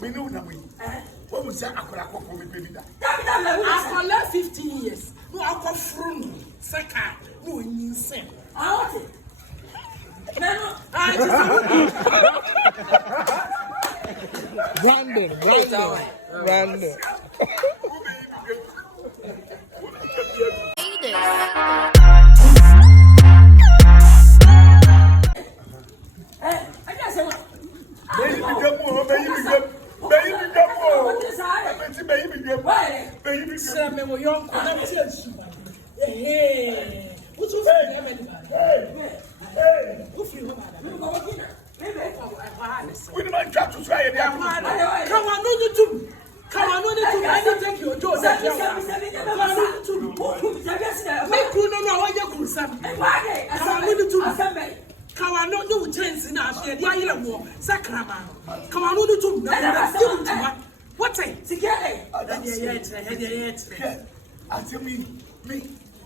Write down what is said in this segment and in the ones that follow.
Me know na me. What was that? I could me baby that. I left 15 years. No, I got from Saka. No, insane. Random.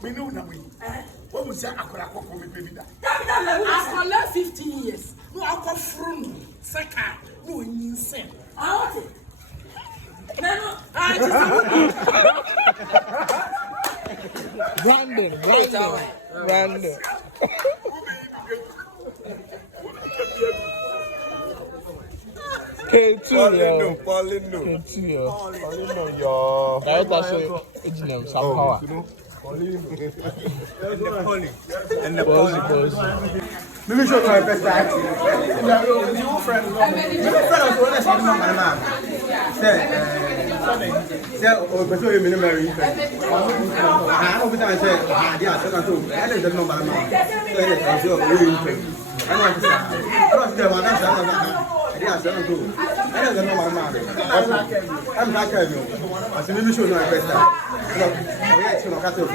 Me know na me. What was that? I could me baby that. I left 15 years. No, I got from Saka. No, insane. Random. Paulino, yo. Director show Ejinem some power. And the Polly. Let me show you my best act. Your friend, my man. Say, oh, but you mean Mary? I hope I say, yeah, I don't know my man. I want to say, I don't know what I'm yes, I do. I don't know my man. I'm not telling you. I said, let me show you my best act. You know, cattle.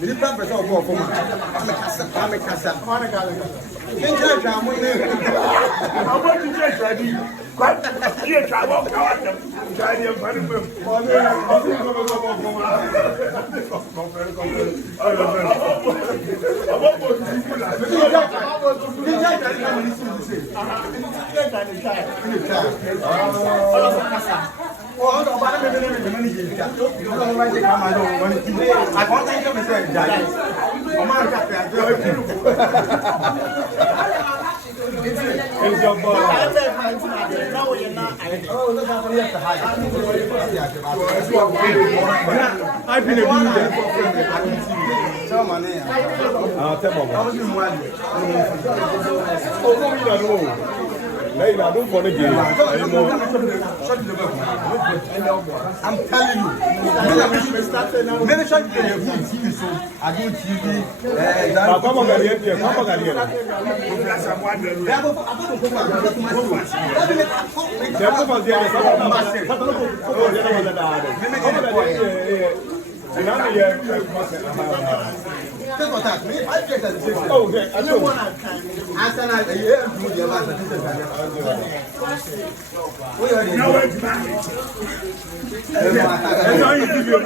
You need to press out for me. I'm a cassa. I want to get ready. Quite here, I walk out and try to find him. It's your boy. I've been a I'll I don't want to get anymore. I'm telling you. Many shots they have TV, so I do TV. Come on, that's what that means. I get that. Oh, okay. I know one answer that a year to the last. We are in no it's back. And now you give you.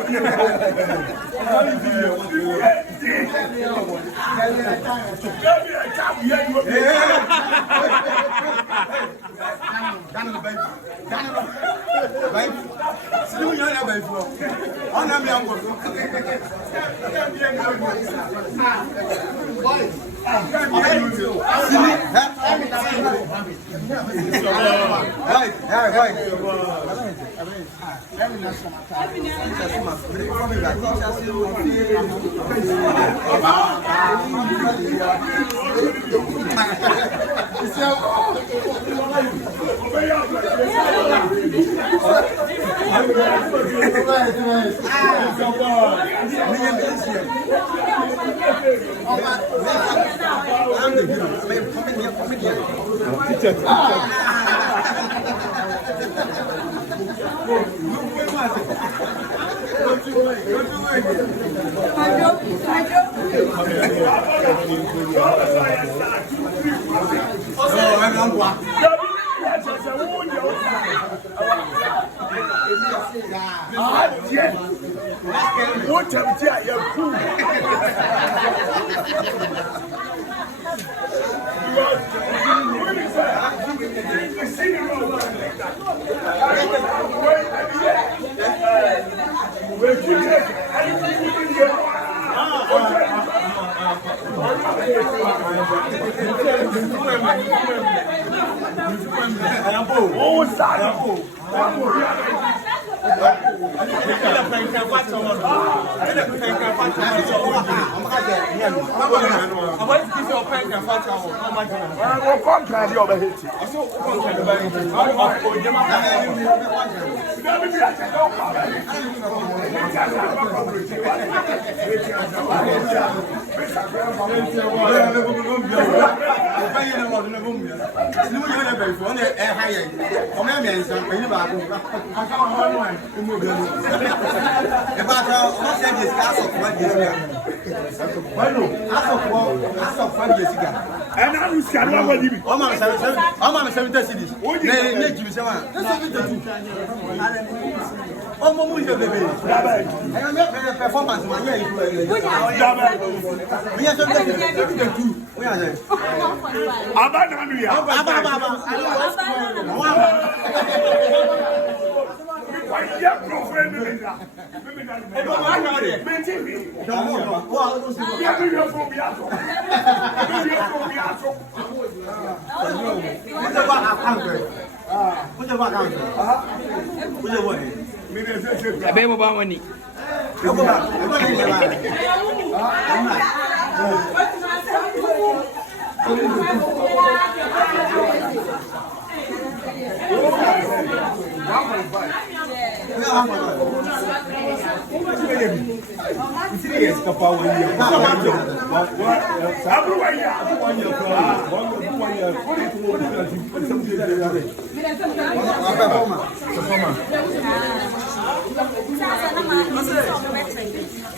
What am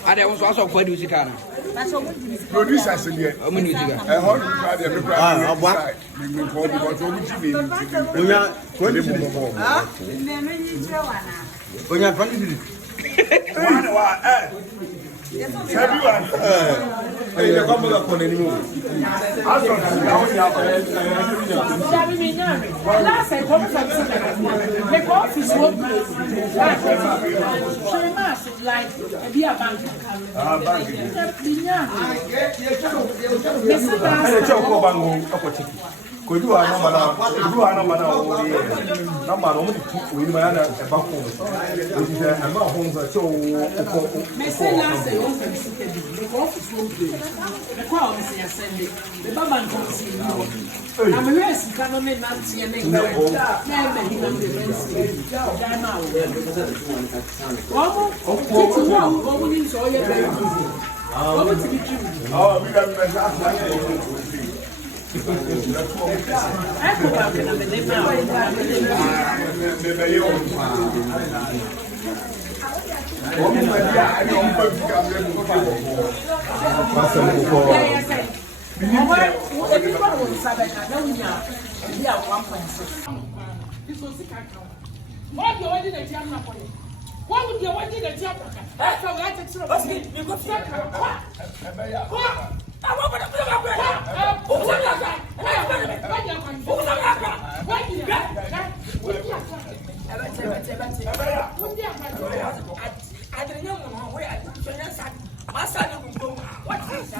Ada won so aso kwa di usika na. Producers here. O munu usika. I heard you try them to buy. Me call because we give me. Onya 20. Ah? Onya 20. One wa everyone. Hey, the couple of phone anymore. Last I come from the office work. Like be a bank. What would you want to get your pocket? That's how I take some of it. You go check her. I want to put up there. Who's that guy? I didn't know where I said, my son, what's this?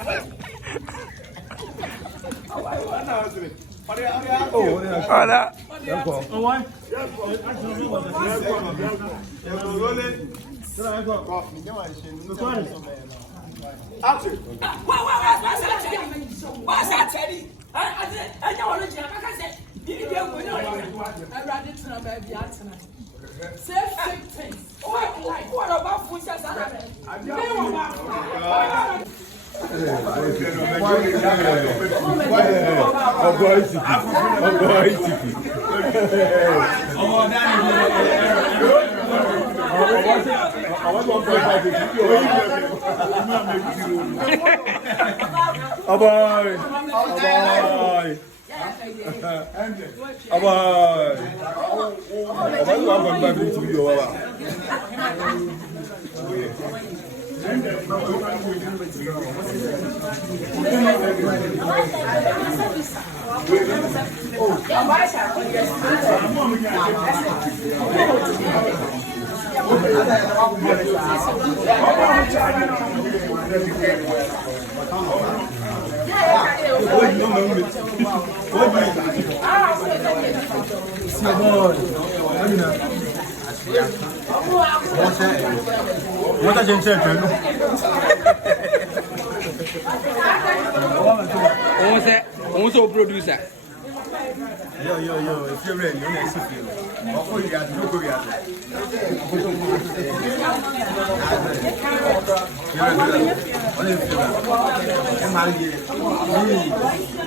Say fake things. What about food? What a gentleman. Also producer. Yo, if you're ready, you're next to you. Before you got to look at it.